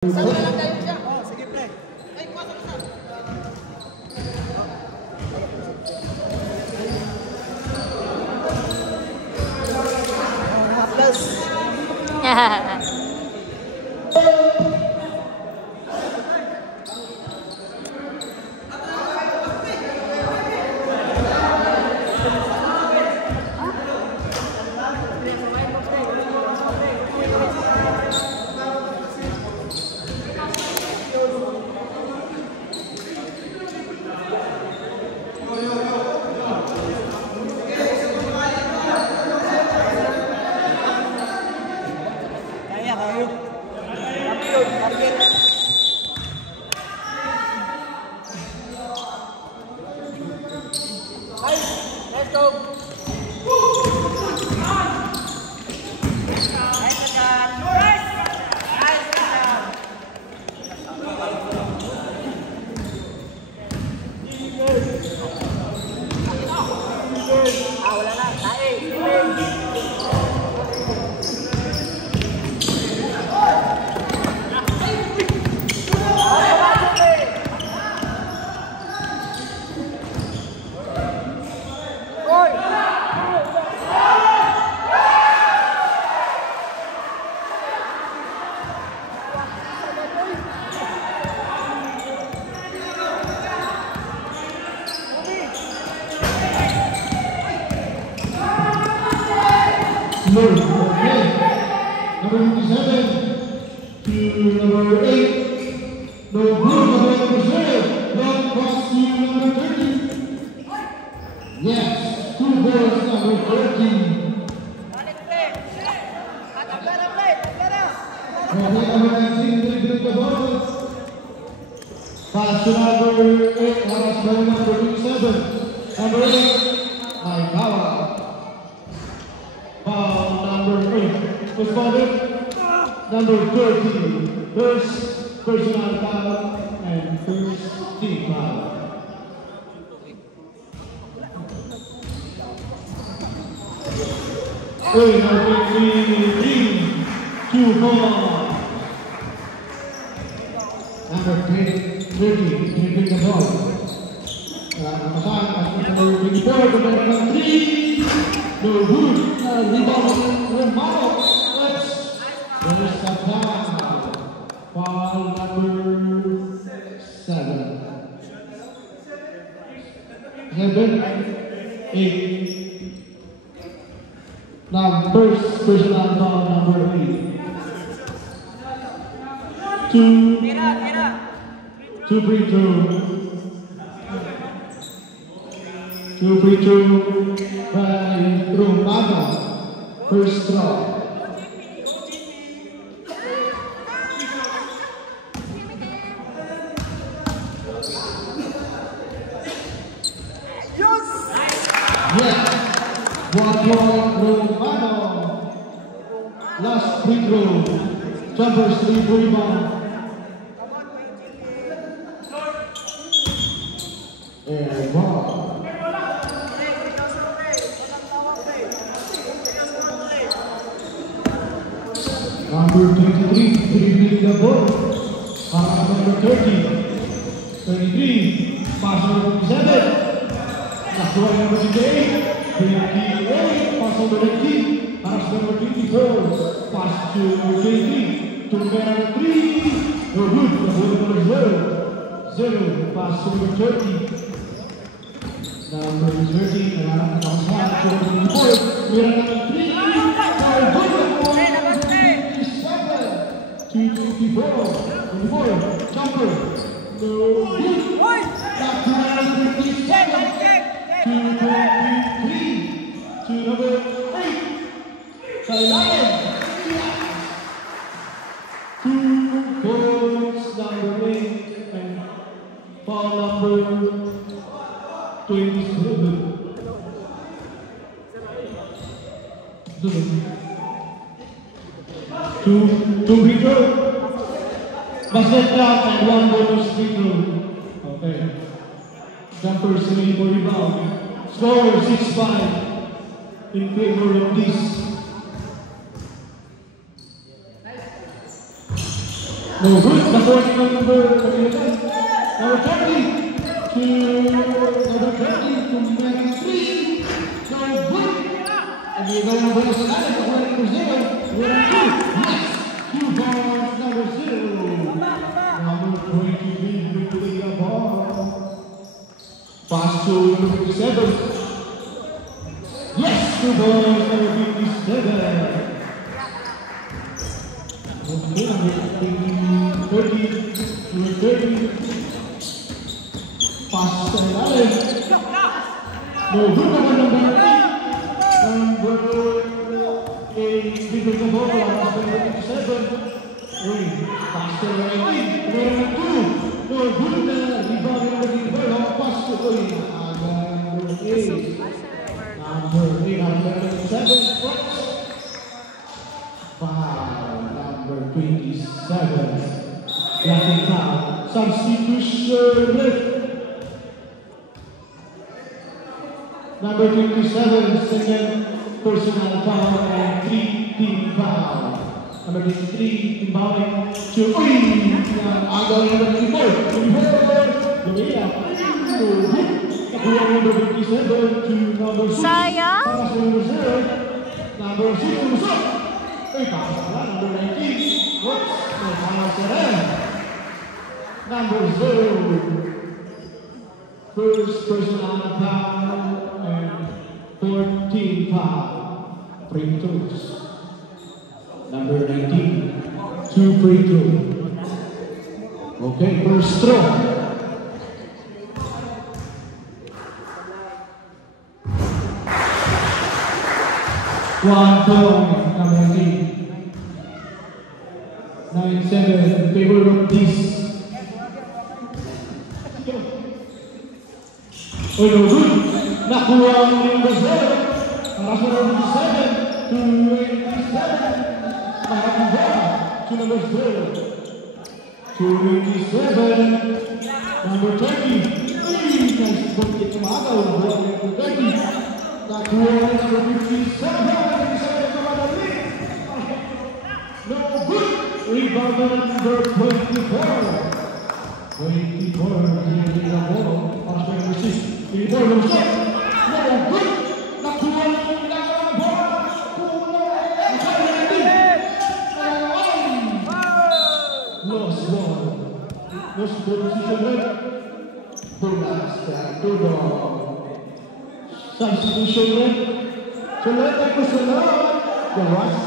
Sige, pre. Ay, pasok sa. Plus. Number 57 to number 8. No good, number 7. Long pass to number 30. Yes, 2 balls, number 30. Okay, number 19, delivering the ball. Pass to number 8, pass by number 27. Number 8, Maikawa. Foul number 8, responded number 30, first personal foul and first team foul. Number 3, 2-4. Number 30, taking the ball. Number 24, number 3, no good. Rebound Romano. There's a foul. Foul number 7. 8. Now first personal foul number 8. 2 free throw. 2 free throw by Romano. First throw. Yes. 1 point Romano. Last free throw. Jumpers 3 rebound. And ball. Number 23, dribbling the ball. Pass number 30. 33, pass number 27. Last one number 28. 28, pass number 18. Pass number 24. Pass to 23. To number 3. No good. The ball number 0. Pass to number 30. Number 30. And pass to number 24. Number 3. 24, jumper, no good. Back to number 57, to 23, to number 8, Kailangan. 2 points, number 8, and foul number 27. Two free throw. Basket trap and 1 bonus free throw. Okay. Jumpers 3 for rebound. Score 6-5 in favor of this. No good. Nakuha ni number 30 to number 20 to number 3. No good. And the number is nakuha ni number 0. Number 2. Yes. 2 balls, number 0. Number 23 with the ball. Pass to number 57. Yes, 2 balls, number 57. Okay, number 30. Pass to Alex. No good naman number 8. Number 8 with the ball. Number 57. Pass to 19. Number 2. No good na rebound number 8. Pass to number 8. Number 7. Foul. Number 27. Blocking foul. Substitution. Number 27, second personal foul and 3 team foul. Number 23, team fouling to Agaw number 24. Lumia. Nakuha number 27 to number 6. Sayang. Para sa number 0. Number 6, Lusot. Pass pala, number 19. Whoops, may foul sa rin. Number 0. First personal foul and 14 foul. Free throws. Number 19. 2 free throws. Okay, first throw. One point, number 19. 9-7 in favor of this. Oh, no good. Nakuha ang number 0. Para sa number 7 to 27. Nakakabala to number 0. To 27. Number 30. Nice bukit ng Agaw. Number 30. Nakuha ang number 57. No good. Rebound number 24. 24. Hindi na ball. Para sa number 6. Rebound number 6. No good. Nakuha ang ball. Lost ball. Lost ball position rate. Bonus. Substitution rate. So let the person know. The rush.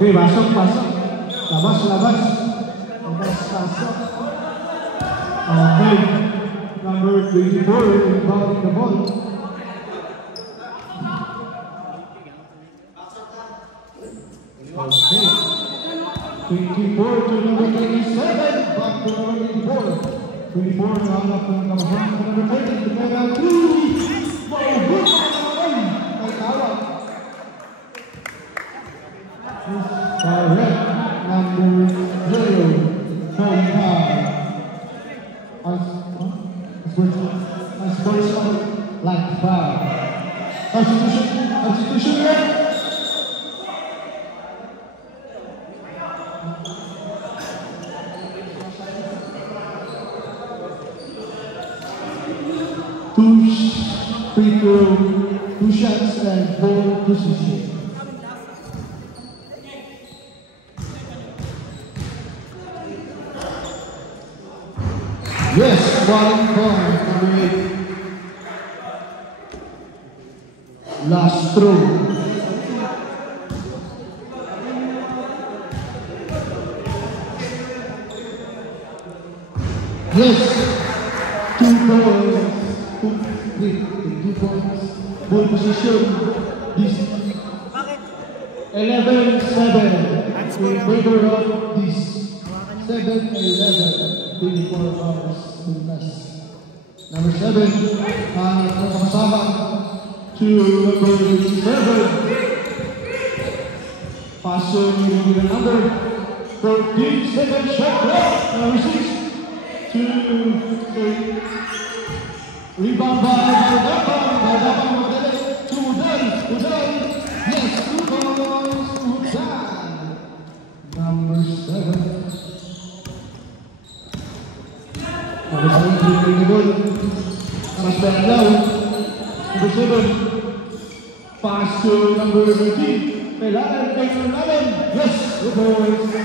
Okay, pasok. Labas. Okay, number 24 involving the ball. Okay, 24 to number 27, back to number 24. 24 hanap ng kabahan sa number 30, tumera 2. Wow, good naman! May tawag. Correct, number 0, point foul. As person, like foul. Substitution rate. Free throw, 2 shots and 4 position. Yes, 1 point, number 8. Last throw. Yes, 2 points. 2 points. Ball position. This 11-7 in favor of this. 7-11. 24 hours to pass. Number 7, nakakasama to number 7. Paso with the number 14, second shot clock. Number 6 to Rebound by Baldapang magdali to Udan. Yes, 2 points, Udan. Number 7. Number 7, bring the ball. Pass back down. Number 7. Pass to number 13. Kailangan kay Nalaman. Yes, 2 points.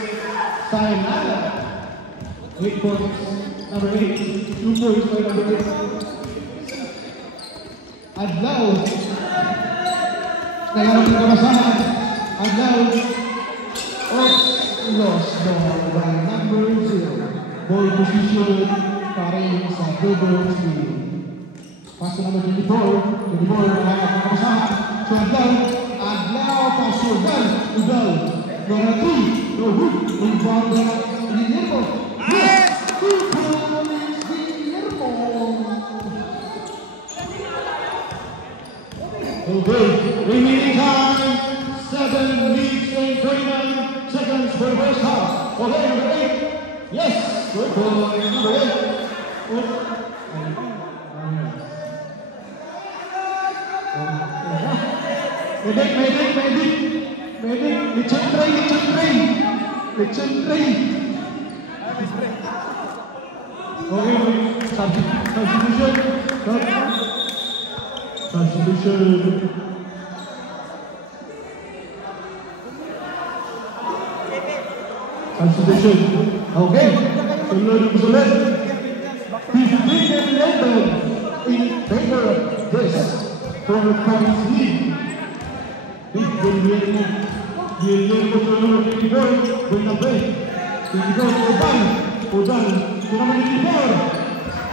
Sayonara. 8 points. Number 8. 2 points by number 8. Adlaw. Kailangan ng kabasahan. Adlaw. Oops. Lost ball by number 0. Ball position para yung sa double steal. Pass to number 24. 24. Kailangan ng kabasahan. So Adlaw. Pass to Udal. Number 3. No hook. Rebound by Guillermo. Yes! 2 points, Guillermo. Okay, remaining time, 7 minutes and 29 seconds for the first half. Okay, number 8. Yes, good boy, number 8. Medic, lechon tray. Okay, substitution. Okay, sulit. 15-11 in favor of this 4 points lead. Guillermo Solano, 24, bring up break. 24, Udan, number 24.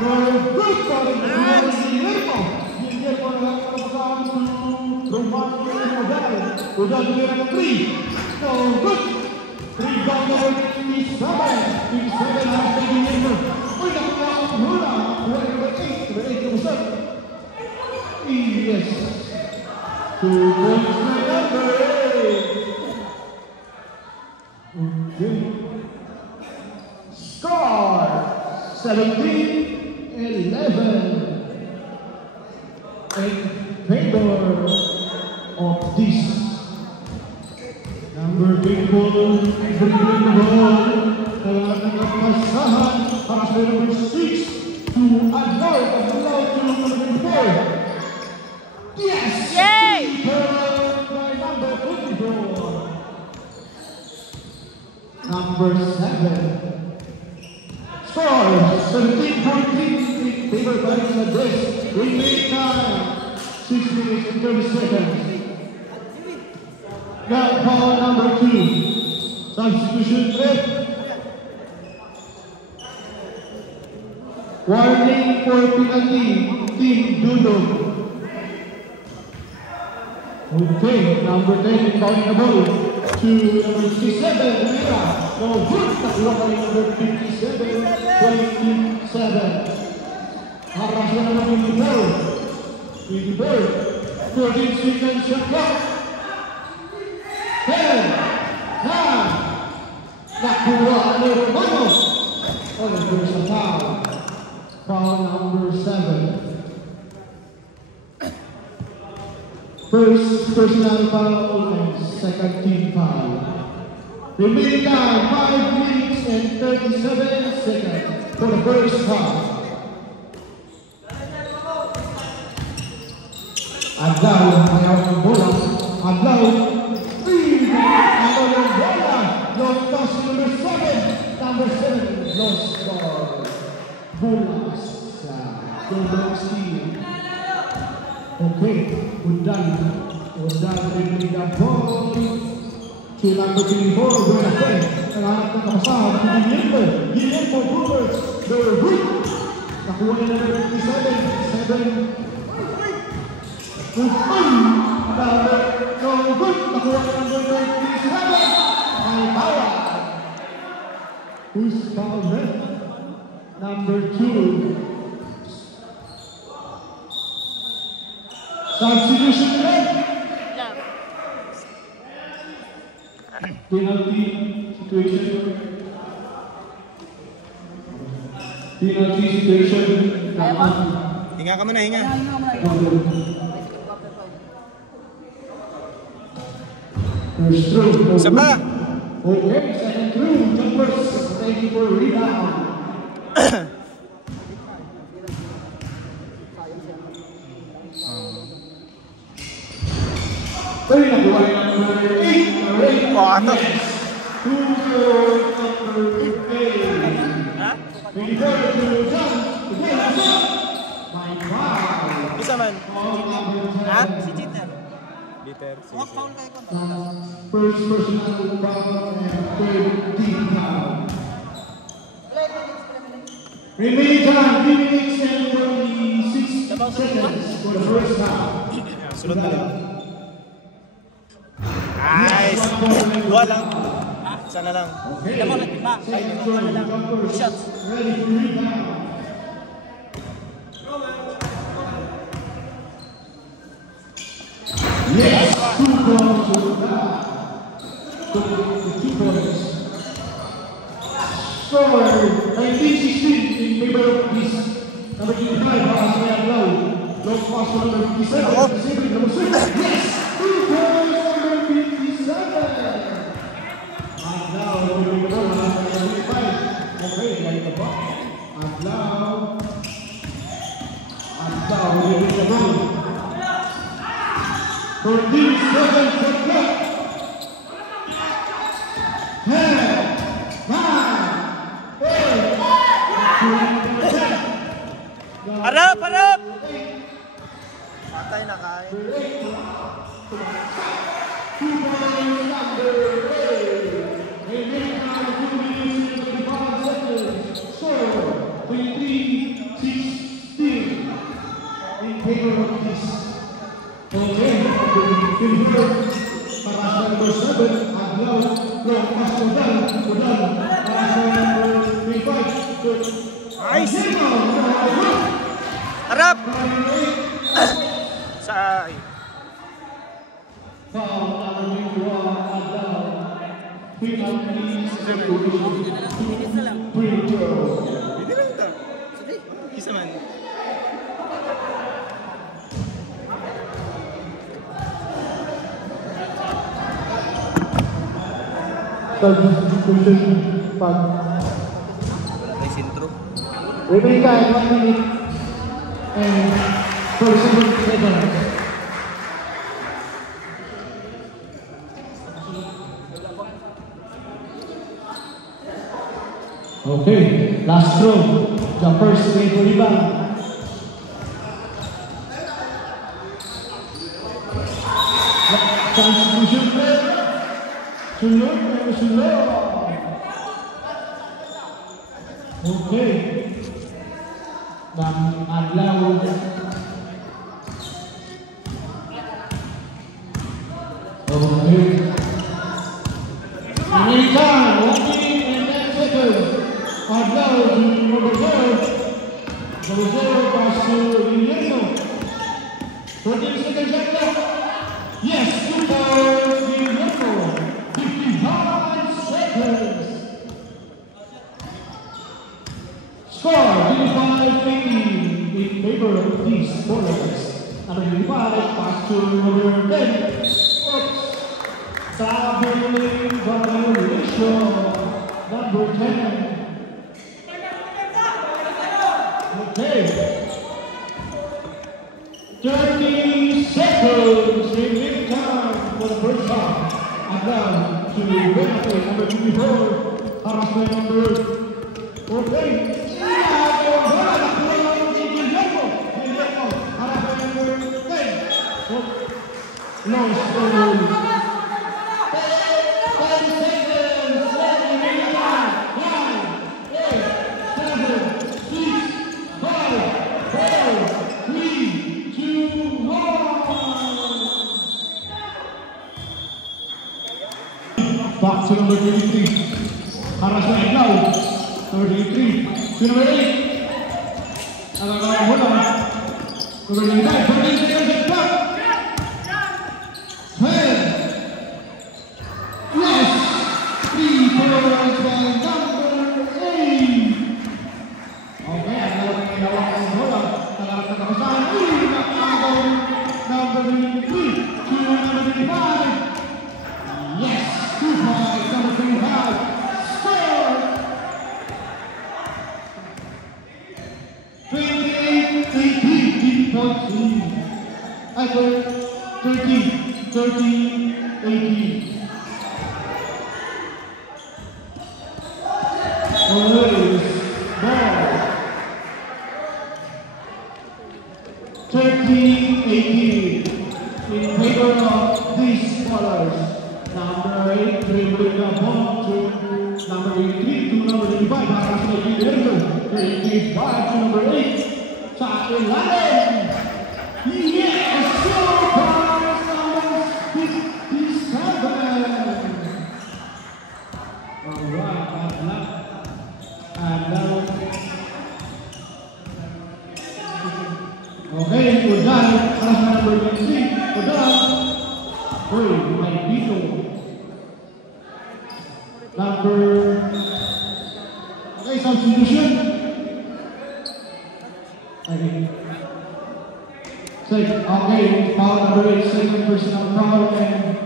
No good for Guillermo. Guillermo nakakasama to Romario Udan. Udan number 3. No good. Rebound number 57. 57 after Guillermo. Uy, nakakasama mula. Number 8. Number 8 yung usap. Yes. 2 points na number 8. Okay. Score 17-11 in favor of this. Number 24, dribbling the ball. Kailangan ng pasahan para sa number 6 to Adlaw to number 4. Yes! Yay! By number 24. Number 7. Score 17-14 in favor by this. Remaining time 6 minutes and 30 seconds. Now foul number 2. Substitution flip. Warning for penalty. Team Dudong. Okay, number 10 fouling the ball to number 67, Mira. No good, nakuha pa rin number 57, 27. Harap na naman 24, 14 seconds shot clock. 10, 9, nakuha ni Romano. Oh, there's a foul. Foul number 7. First personal foul and second team foul. Remaining time 5 minutes and 37 seconds for the first half. Adlaw ayaw ng bola. Adlaw feed ayaw ng bola. Long toss number 7. Number 7 lost ball. Bola sa double steal. Okay, Udan dribbling the ball to number 24, Buenafe. Nanghanap ng kapasahan si Guillermo Brewers, the hook. Nakuha na number 57, 7. No good, nakuha na number 27, ay Bawa. Who's foul left? Number 2. Substitution left. Penalty situation. Hinga ka muna, hinga. First through. Isa pa. Okay, second through. Jumpers. Ready for rebound. Three number 8. Number 8. Oh, ato. Number 8. Return to jump. By five. Isa man. Ha? Si Jeter. Jeter. Sige, sige. First personal foul and third team foul. Remaining time 3 minutes and 26 seconds for the first half. Sunod na lang. Nice! Dua lang. Sana lang. Okay. Second throw, jumpers ready for rebound. Yes, 2 points for that. 2 points. Score 19-16 in favor of this. Number 25, Pascal Low. Low pass to number 57. Number 6. Yes, 2 points number 57. And now, number 25. Okay, like the ball. And now, we the ball. 14 seconds to go. 10, 9, 8, Harap! Harap! Patay na kain. In favor of this. Okay, para sa number 7, Aglaw, long pass to Dan, para sa number 35. Nice! Harap! Sa... Foul number 1, Aglaw. Penalty, free throw. Hindi lang ito. Isa man. Substitution pag May sintro. remaining time 1 minute and 47 seconds. Okay, last throw. Jumpers ready for rebound. Substitution play. Sunod. Okay. Bang Aglaw. Okay. Amerika, 1 minute and 10 seconds. Aglaw to number 4. Number 4 pass to Guillermo. 14 seconds left. Yes, 2 points, Guillermo. 55 seconds. Score 25-80 in favor of these Warriors. Number 25 pass to number 10. Oops. Traveling violation. Number 10. Okay. 30 seconds remaining time for the first half. And now to Renate, number 24, harassment number 14. Nice forward. 10 seconds, 7 remaining time. 9, 8, 7, 6, 5, 4, 3, 2, 1. Back to number 23. Harassment now. Number 23. To number 8. Hold on. Number 25. 14 seconds at back. 10. Yes. 3 points by number 8. Okay, ang lawak ng bola. Talagang 25. Yes, 2 points, number 25. Score! 28-18 points lead. After 30-18. Always ball. 30-18 in favor of these scholars. Number 8 dribbling the ball to number 83 to number 85. Nakasama yung Guillermo. 35 to number 8. Sa 11. Yes! Surprise! Number 57. Alright, bad luck. And now, okay, Udan, para sa number 23, Udan. Uy, may dito. Number, okay, substitution. Okay, foul number 8, second personal foul, and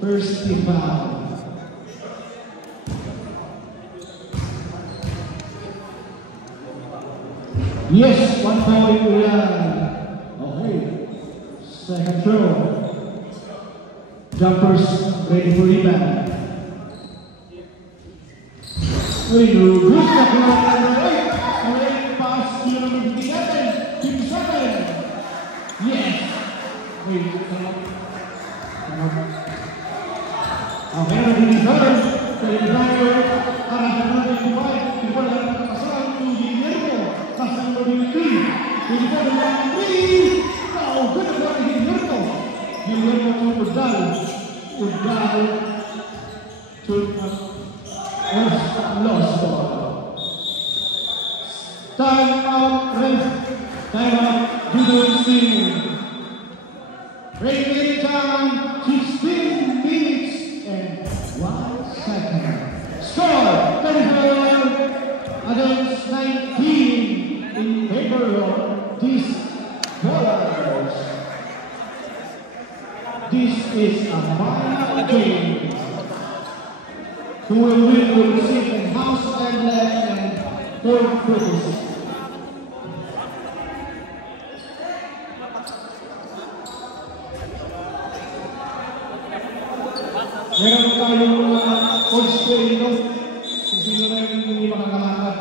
first team foul. Yes, 1 point Ulan. Okay. Second throw. Jumpers ready for rebound. Uy, good na po number 8. Alright, pass to number 57. 57. Yes. Wait, come on. Okay, number 23. 25. Para sa number 25. Before na nakapasal to Guillermo. Pass number 23. 24 number 3. Oh, good na po Guillermo. Guillermo to Udal. Udal to lost ball. Time out, ref. Time out, Dudu. Ready time, 16 minutes and 1 second. Score, 34 against 19 in favor of these bowlers. This is a final game. Who will win will receive a house and left and 4 free. Meron tayong coach play ito. Kung sino na yung hindi makakalakad.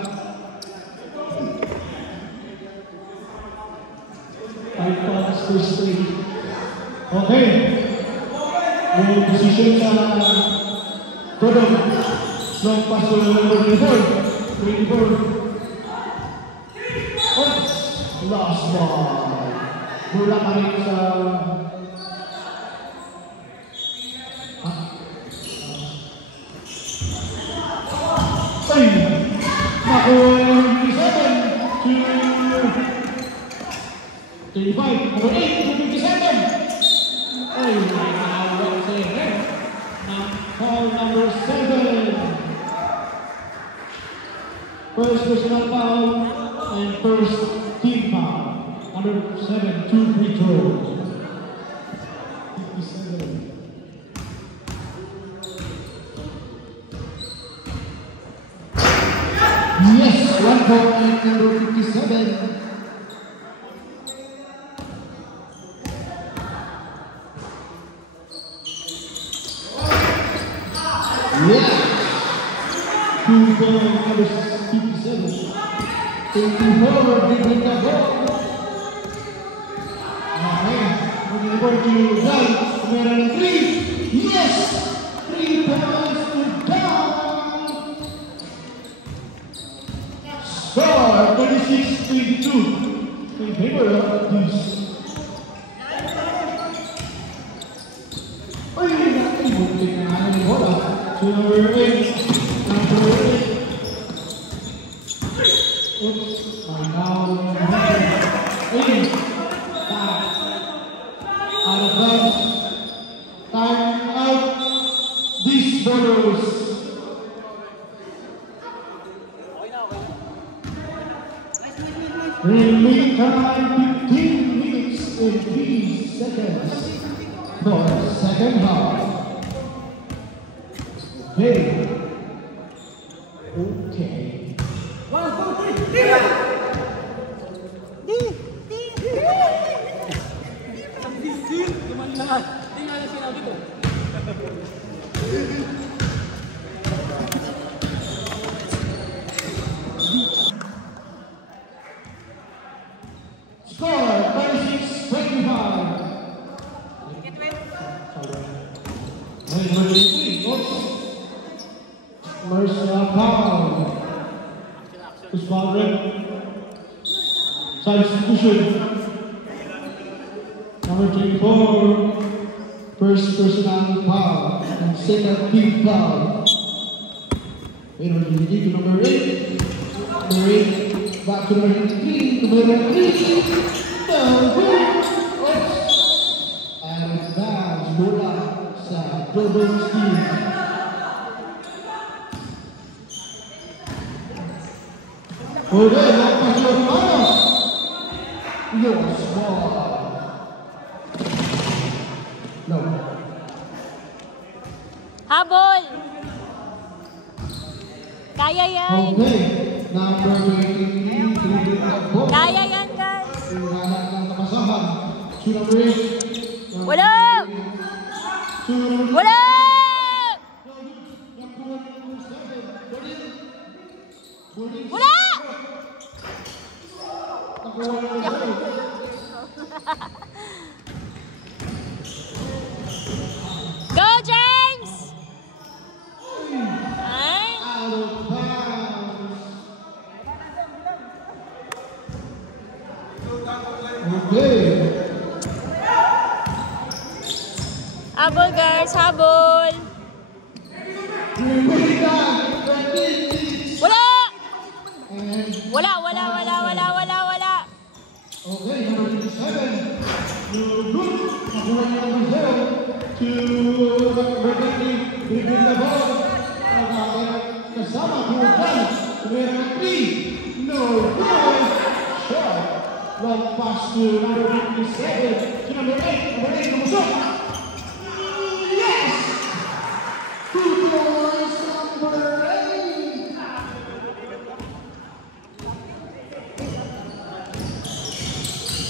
5 points first play. Okay. May position sa Todong. Long pass to number 24. 24. Oops. Lost ball. Mula pa rin sa Ako 27 to 35. Number 8 to 57. Oh my God, what's in there? Foul number 7. First personal foul and first team foul. Number 7, 2 free throws. 57. Yes, 1 point, number 57. Yeah. 2 point, number 57. 24, dribbling the ball. Okay, moving over to Down. Meron ng 3. Yes! 3 points to Down. Score 36-22 in favor of this. Uy, natin buntik na namin yung bola. So number 8. Number 8. Oops. Now, number 8. Out of bounds. Time out. These bowlers. Remaining time 15 minutes and 3 seconds. for the second half. Okay. Okay. 1, 2, 3, Score 36-25. Number 3, Marcia Powell. Who's foul red? Substitution. Number 24, first personal foul and second team foul. Number 23 to number 8. Number 8 back to number 3. Number 3. No good. And advance bola sa double steal. Okay, lapas yung ano? Your small. No. Habol! Kaya yan! Okay, number 23, dribble the ball. Kaya yan, guys! Hinahanap ng nakasahan. To number 8. Wala! Wala! Wala! Go, James! Ay! Out of bounds. Okay. Habol, guys! Habol! Bring back. Wala! And Wala, wala, wala, wala, wala, wala! okay, number 27. Good. Nakuha niya ang 0 to Bernardi. Dribble the ball. Kasama Bukan. Number 3. No good. Shot. Long pass to number 57. To number 8. Number 8 lumusok. Yes! 2 points number 8.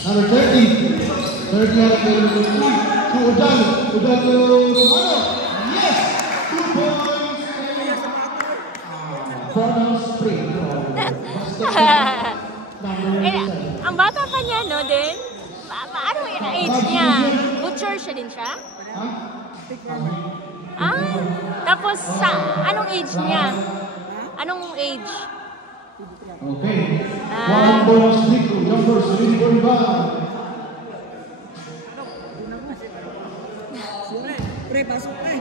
Number 30. 30 out of number 3 to Odano. Odano Romano. Yes! 2 points. Bonus free. Number Eh, 7. ang bata pa niya, no, din? Ano yung age niya? Butcher siya din siya? Huh? Ah, tapos sa, anong age niya? Anong age? Okay. One bonus free to numbers. Ready for rebound. Pre, pasok pre.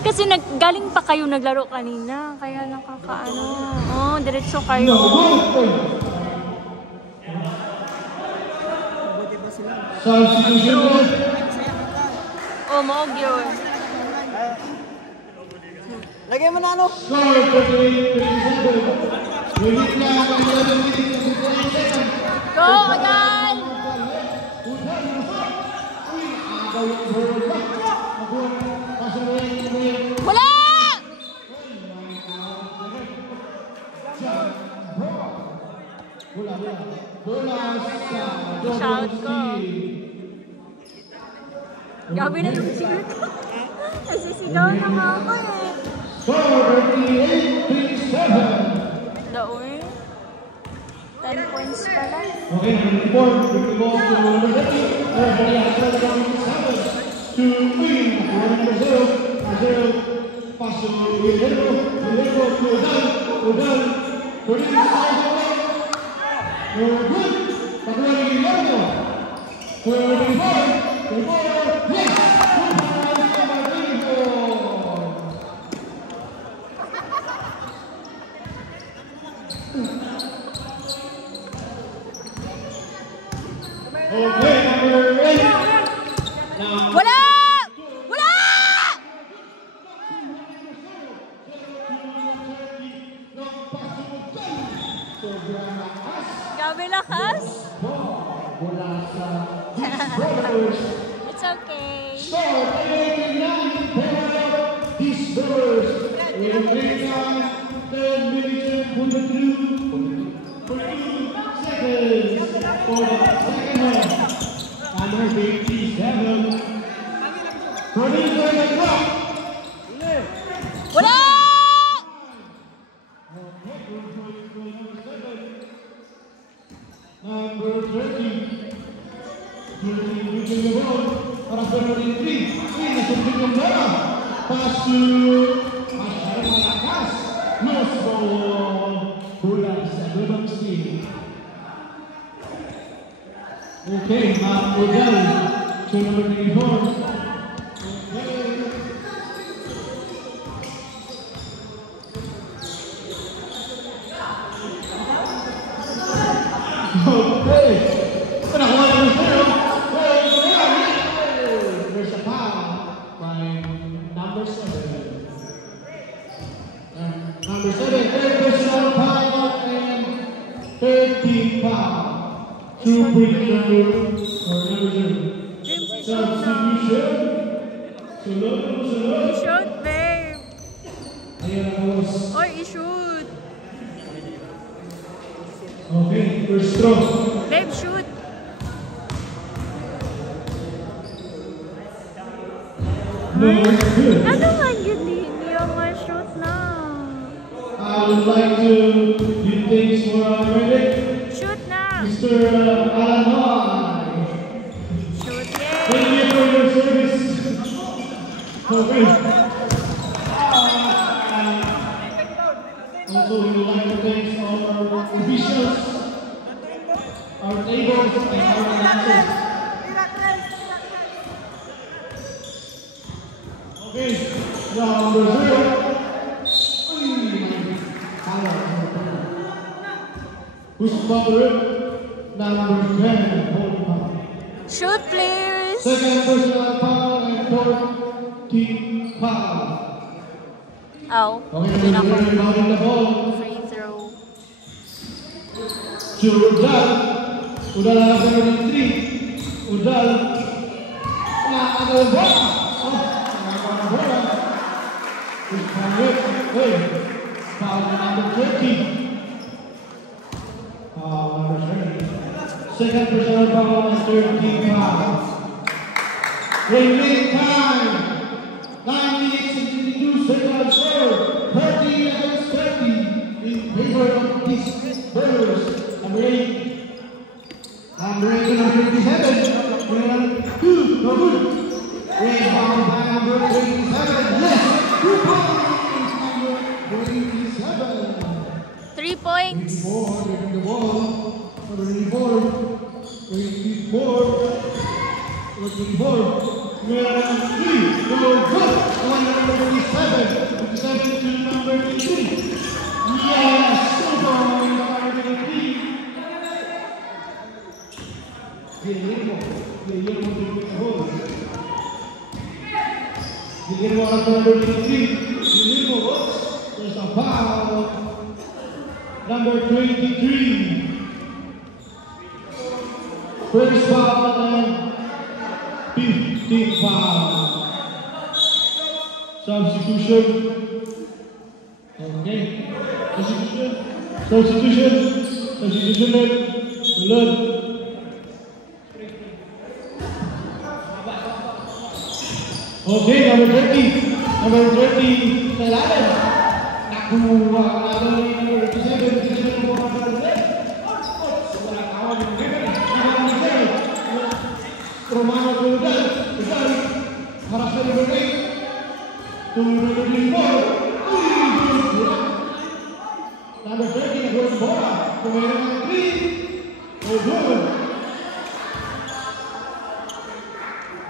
Kasi galing pa kayo naglaro kanina, kaya nakakaano. Oh, diretso No kayo. good. Substitution. Oh, maog yun. Lagay mo na ano? Score 38-37. Unit na ang 11 minutes and 58 seconds. Go, Odan! Wala! Shout ko. Gabi na yung sigaw ko. Nasisigaw na nga ako eh. Score 38-37. Daoy. 10 points pa lang. Okay, number 4, bring the ball to number 30. Everybody has to go to win. Number 0. Pass to Guillermo. Guillermo to Odan. Putting the side away. Good. Patuloy ni Guillermo. 35. Yes! 2 points to Rodrigo. Okay, number 8. Now, Wala! Wala! Gabi lakas. bola brothers. It's okay. Start 89 in favor of these brothers. With 89, 10 minutes and 42 seconds for the second half. Number 87. Producer and rock. Wala! Number 30. 30 with the ball. Para sa 33. Nasundin yung bola. Pass to Masyari Malakas. Loose ball. Pulang sa Lubang Steve. Okay, Odell. To number 24. Okay. There's a foul by number 7. Number 7, third personal foul and 13 foul. Two free throws for number 0. Substitution. I-shoot, babe. Or i-shoot. Okay, first throw. Babe, shoot. Number 2. Ano man yun, hindi ako ma-shoot na. I would like to give thanks for our medic, Shoot na. Mr. Alan Hoy. Shoot, Thank yay. you for your service. Okay. Also, we would like to thank our officials, our tables, and our announcers. Okay, number 0. Who's number? Number 10, holding foul. Shoot, please. Second personal foul and fourth team foul. Ow. Okay, Yun ako. we're rebounding the ball. Free throw. To Udal. Udal na lang sa 3. Udal. Nakakagawa ang bola. Nakakagawa ang bola. It's foul. Hey. Foul number 30. Number 30. Second personal foul and third team foul. Remaining time. 9 minutes and 52 seconds for 30 against 30 in favor of these brothers. Number 8. Number 8 and number 57. Good. No good. Rebound by number 27. Yes. 2 points. Number 27. 3 points. 24. Taking the ball. Number 24. 24. 24. We are on 3. Go good. One number 27. 27 to number 18. Yes. Super. Number 18. Guillermo taking the hold. Guillermo on number 23. Guillermo, there's a foul. Number 23. First foul and 15th foul. Substitution. Okay. Substitution. Ulan. Okay, number 30. Number 30 sa ilalim. Nakuha ka na rin yung 37 po ang pagkakas. Wala tawag yung referee. Romano Tudal. Para sa number 8. To number 34. Number 30 na gawin bola. Kumayroon ng 3. Oh, good.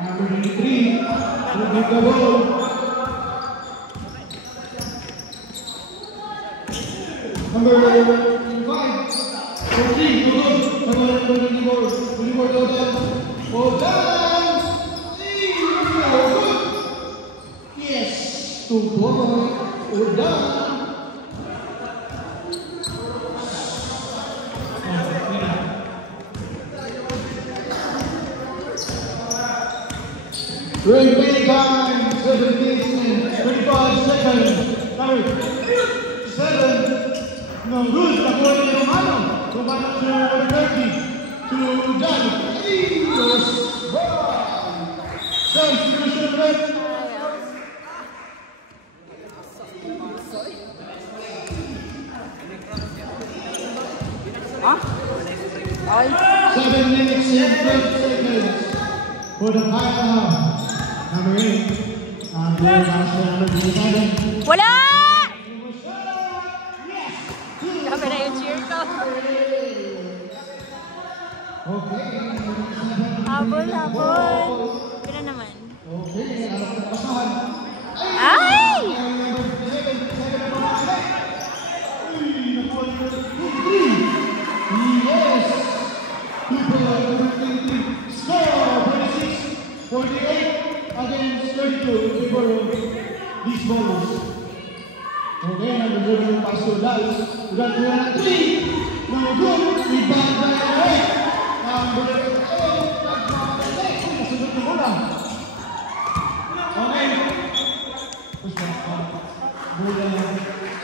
Number 23. To make the ball. Number 5, 14, good. Number 24, Odell. Good. Yes, 2 points. Odell. Remaining time, 7 minutes and 25 seconds. Number 7, Nurul, nakuha niya yung ano. Tumanap to number 30, to Jan. Eagles, substitution rate. Ha? Ay. 7 minutes and 12 seconds for the final half. Number 8, number 27. Wala! Sabi na yung cheer ko. Okay. Habol, habol. Pina naman. Okay, alam na pasahan. Ay! Yes! People are thinking, score 46-48 against 32 for these balls. Okay, nag-good yung Pastor Dals. Ugat nila ng 3. No good. Rebound by the right. Number 8. Nagmamalik. Nasunod na muna. Okay.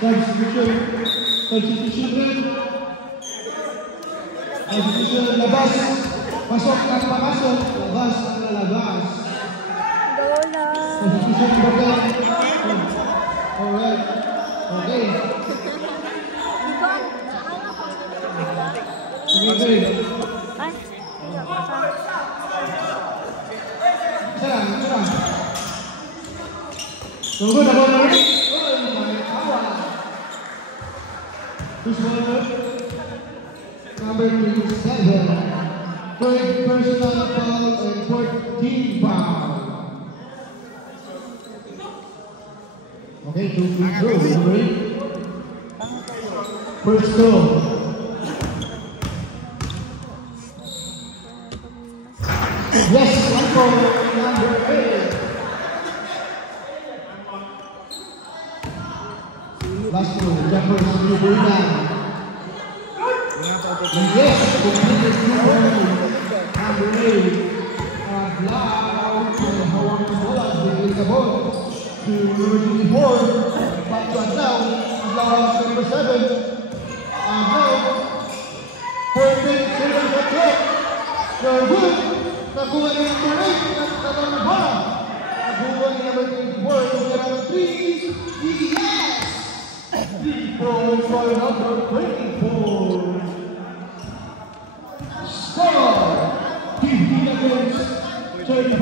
Substitution. Substitution. Substitution. Labas. Pasok at papasok. Labas at lalabas. Lola. Substitution. Alright. Okay. Okay. Ay, Serang. Tunggu dah bola ni. Number 27. Third personal foul and 14 foul. Okay, 2 free throws. First goal. Yes, one goal, number 8. Last goal, Jeffers Nubrina. Yes, completed 2 goals. Number 8. Blau, hawak bola, beri the ball to number 24. Back to Adlaw, number 7. Adlaw, perfect, 7 for 12. Good. Nakuha niya ng 2-8 at tatang na bola. Nakuha niya ng 24, tumira ng 3. Yes! 3 points for number 24. Score! 50 against 35.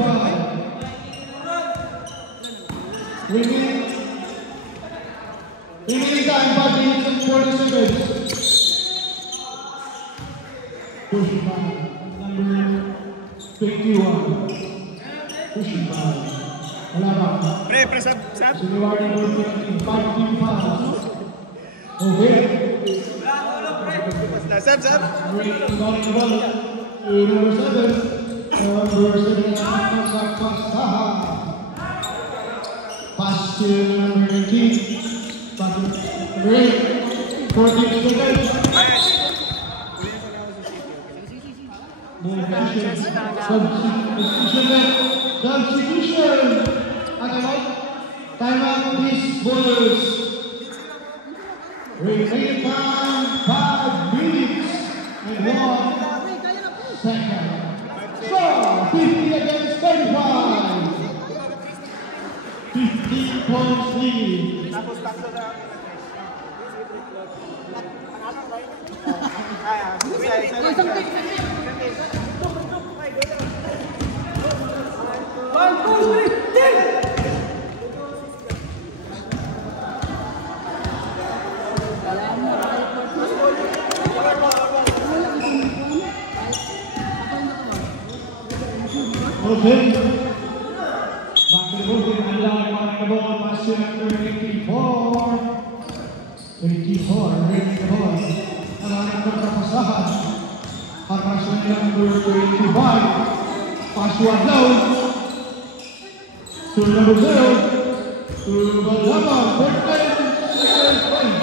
Remaining time, 5 minutes and 40 seconds. Pushing back, number 21. Pushing back. Wala ba? Pre, sab. Siniwari number 25 fouls. Okay. Sab. Inbound the ball to number 7. Number 7 comes up Pastaha. Pass to number 19. Pass to number 8. 14 seconds. Substitution. Time out these bowlers. Remaining time 5 minutes and 1 second. Score 50 against 35. 15 points lead. Okay. Back to the booking. Unlock the ball. Pass to number 84. 84. Ready the ball. Unlock the pasahan. Pass to number 25. Pass to Adlaw. To number 0. To Balama. 14 seconds point.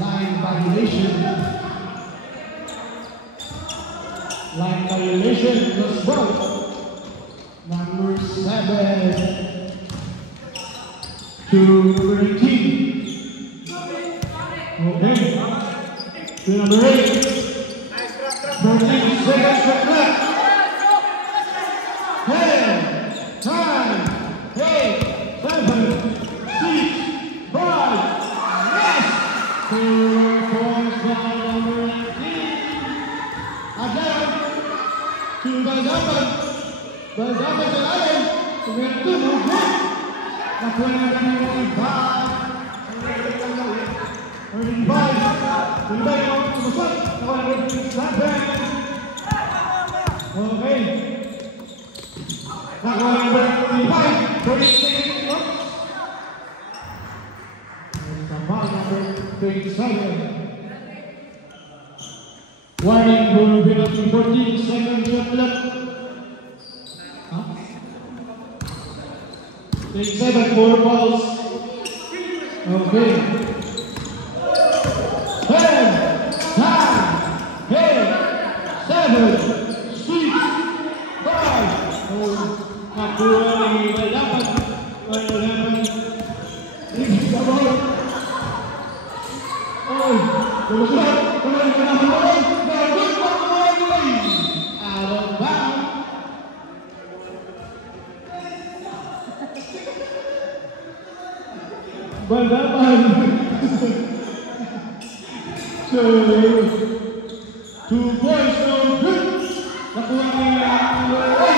Line violation. Line violation. Plus ball. Number 7 to number 18. Okay. To number 8. 14 seconds for that. 10, 9, 8, 7, 6, 5. Yes! 4 points by number 19. Again, to Baldaman. Baldaman sa lalim. Tumira 2, no good. Nakuha na yung 5. 35. Tuloy yung sumusot. Nakuha na yung 7. Okay. Nakuha na yung 35. 36. Number 37. Warning, will be up to 14 seconds left. 37, 4 balls. Okay. 10, 9, 8, 7, 6, 5. Nakuha ni Baldaman. Baldaman. Lumusot! Tuloy ka na tuloy! Nandun pa tuloy! Out of bounds! Baldaman! So, 2 points, no good! Nakuha niya ang number 8!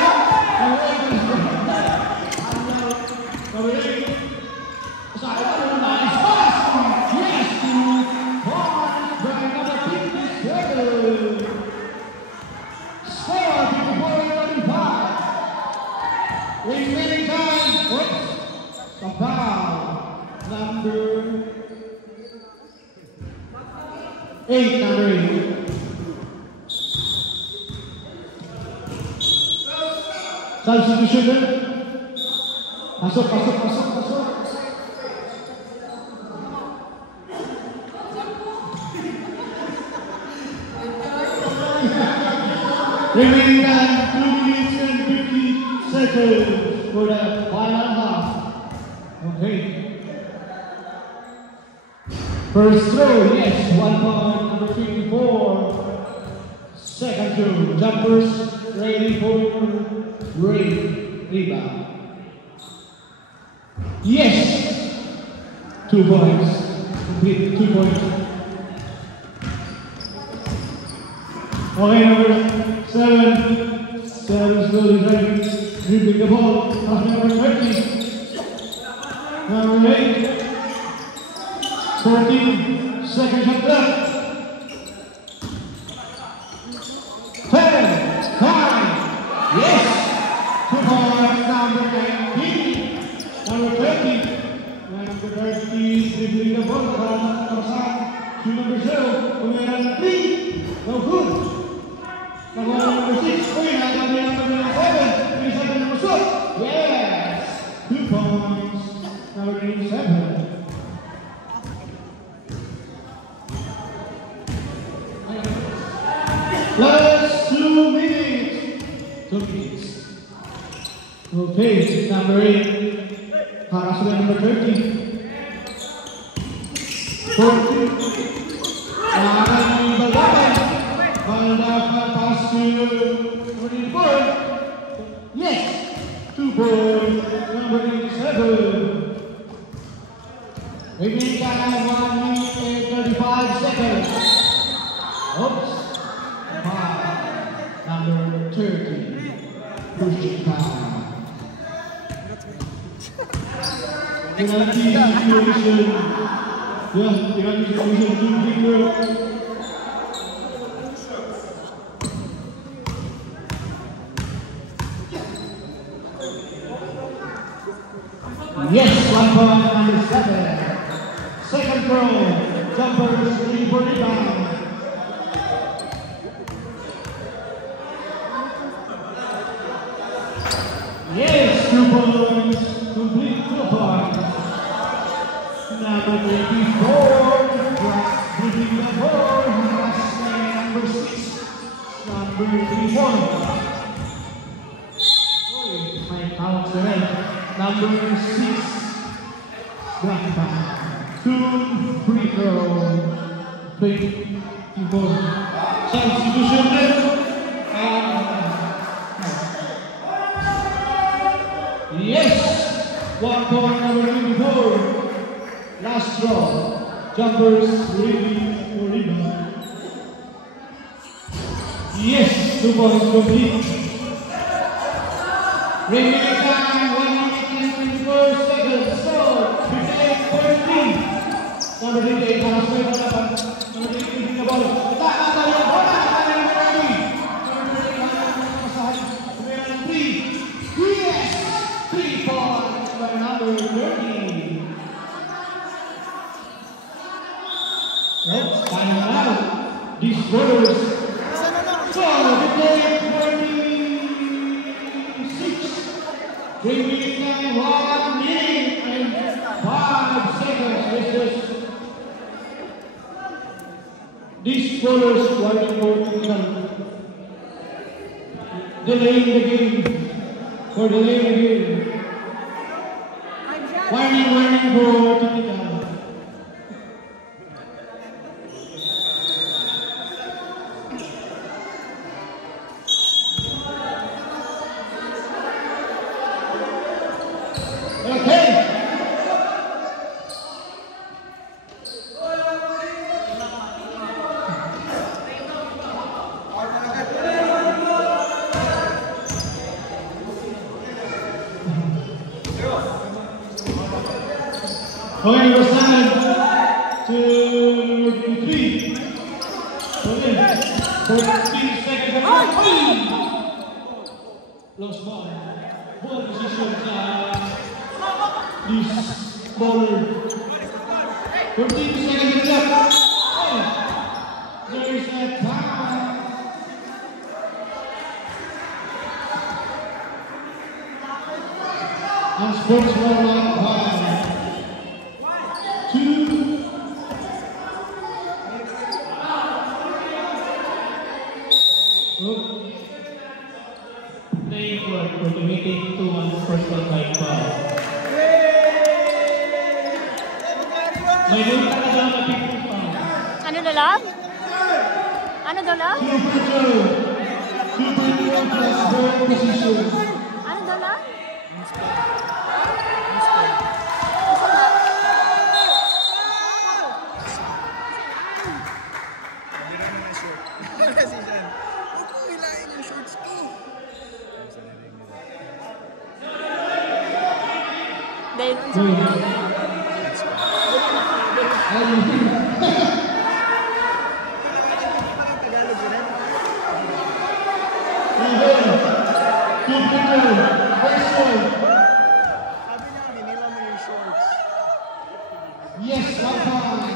Number 8! Sa akin pa naman nice pass! Yes! 2 points by number 57! Score 54-35! Remaining time, oops! Sa foul, number 8, number 8. Substitution na. Pasok. Remaining time, 2 minutes and 50 seconds for the final half. Okay. First throw, yes, 1 point, number 54. Second throw, jumpers, ready for rebound. Yes! 2 points. Complete 2 points. Okay, number 7. 7 slowly driving, dribbling the ball. Pass number 30. Number 8. 14 seconds left. 10, 9, yes! 2 points, number 19. Number 30. Number 30 dribbling the ball from Karsang to number 0. Tumira 3. No good. Number 6. Uy, nagami number 7. 3 seconds number shot. Yes! 2 points. Number 87. Last 2 minutes. 2 minutes. Okay, number 8. Harasulan number 30. 40. Lakan ng Baldaman. Baldaman pass to 24. Yes! 2 points. Number 87. Remaining time 1 minute and 35 seconds. Oops. Number 30. Pushing time. Penalty situation. Yeah, penalty situation. Team Victor. Yes, 1 point, number 7. Second throw. Jumpers, 3 for rebound. Yes, 2 points. Complete 2 points. Number 24. Dribbling the ball. Number 6. Number 31. Number 6, black back. 2 free throw. 24. Substitution yes! 1 point number 24. Last draw. Jumpers ready for rebound. Yes! 2 points complete. Remaining time 1 minute and 24 seconds. So, 58-43. Number 38 para sa number 38 na ball. Ata yung bola. Ata yung ready. Number 38 3. Yes! 3 points by number 30. Let's find out. These scores. So, 58-46. Remaining time 1 minute and 5 seconds. These scholars were important. Delaying the game. For delaying the game. Warning for Tikita. Okay. Okay, number 7 to number 3. Okay, 14 seconds. Lost ball. Ball position this baller. 14 seconds left. There is a time. And sports ball like 2. Playing for automating 2-1 first one by foul. May nung talaga na 50 foul. Ano na lang? Ano daw lang? Super plus ball position. Ano daw lang? Dahil unsa man yes, 1 point.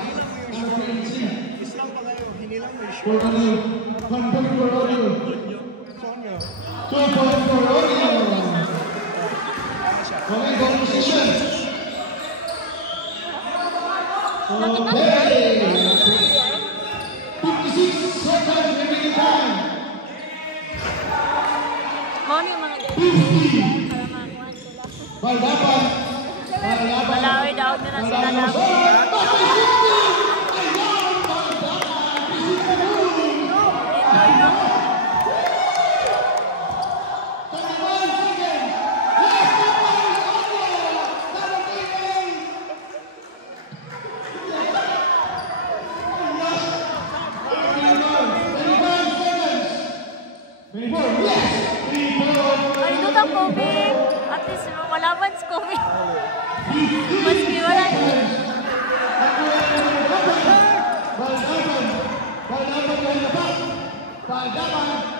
For audio. 1 point for audio. 2 points for audio. Okay, ball position. Okay. 56 seconds remaining time. mo ni mga dito. 50. Para makuha sila. Baldapan. Malawi daw nila sila na. Ay, ito ang Kobe. At least, wala man si Kobe. Maski wala. Baldapan.